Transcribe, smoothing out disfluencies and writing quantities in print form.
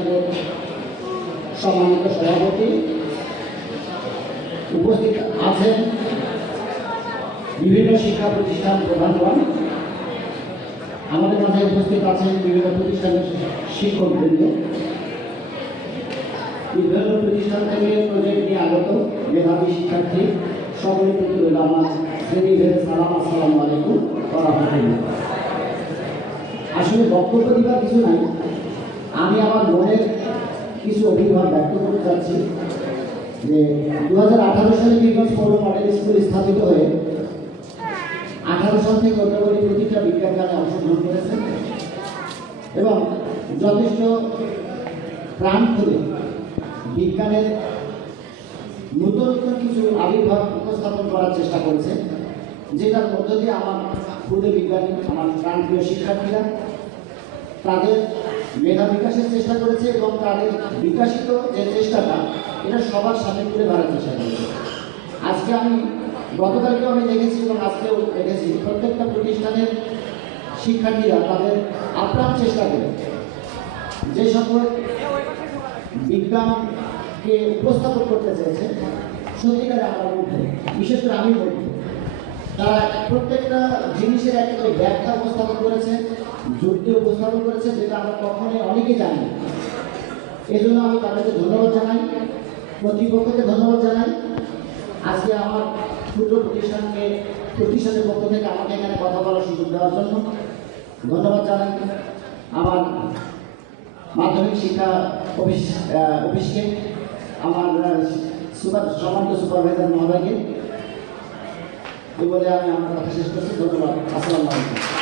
প্রতিষ্ঠানের সম্মানিত সভাপতি, উপস্থিত আছেন বিভিন্ন শিক্ষা প্রতিষ্ঠান প্রধানগণ, আমাদের মাঝে উপস্থিত আছেন বিভিন্ন প্রতিষ্ঠানের শিক্ষকবৃন্দ, বিভিন্ন প্রতিষ্ঠান থেকে প্রজেক্ট নিয়ে আগত মেধাবী শিক্ষার্থী সকলের প্রতি আমার শ্রেণীভেদে সালাম, আসসালামু আলাইকুম ওয়া রাহমাতুল্লাহ। আসলে বক্তব্য দিবার কিছু নাই, আমি আমার মনের কিছু অভিজ্ঞতা ব্যক্ত করতে চাচ্ছি যে 2018 সালে বীরগঞ্জ পৌর মডেল স্কুল স্থাপিত হয়ে 18 সাল থেকে অগ্রগতি প্রতিটা বিজ্ঞান মেলায় অংশগ্রহণ করেছে এবং যথেষ্ট প্রাণ খুলে বিজ্ঞানের নতুন নতুন কিছু আবির্ভাব উপস্থাপন করার চেষ্টা করেছে, যেটার মধ্য দিয়ে আমার ক্ষুদে বিজ্ঞানী, আমার প্রাণপ্রিয় শিক্ষার্থীরা তাদের মেধা বিকাশের চেষ্টা করেছে এবং তাদের বিকাশিত যে চেষ্টাটা এটা সবার সামনে তুলে ধরার চেষ্টা করেছে। আজকে আমি গতকালকেও আমি দেখেছি এবং আজকেও দেখেছি প্রত্যেকটা প্রতিষ্ঠানের শিক্ষার্থীরা তাদের আপ্রাণ চেষ্টা করে যে সকল বিজ্ঞানকে উপস্থাপন করতে চেয়েছে সত্যিকারে আমরা বলবো, বিশেষ করে আমি বলবো তারা প্রত্যেকটা জিনিসের একেবারে ব্যাখ্যা উপস্থাপন করেছে, যুক্তি উপস্থাপন করেছে, যেটা আমরা কখনোই অনেকেই জানি না। এই জন্য আমি তাদেরকে ধন্যবাদ জানাই, কর্তৃপক্ষকে ধন্যবাদ জানাই। আজকে আমার ক্ষুদ্র প্রতিষ্ঠানের পক্ষ থেকে আমাকে এখানে কথা বলার সুযোগ দেওয়ার জন্য ধন্যবাদ জানাই। আমার মাধ্যমিক শিক্ষা অফিসকে, আমার সম্মানিত সুপারভাইজার মহোদয়কে, এই বলে আমি আমার কথা শেষ করছি। ধন্যবাদ। আসসালামু আলাইকুম।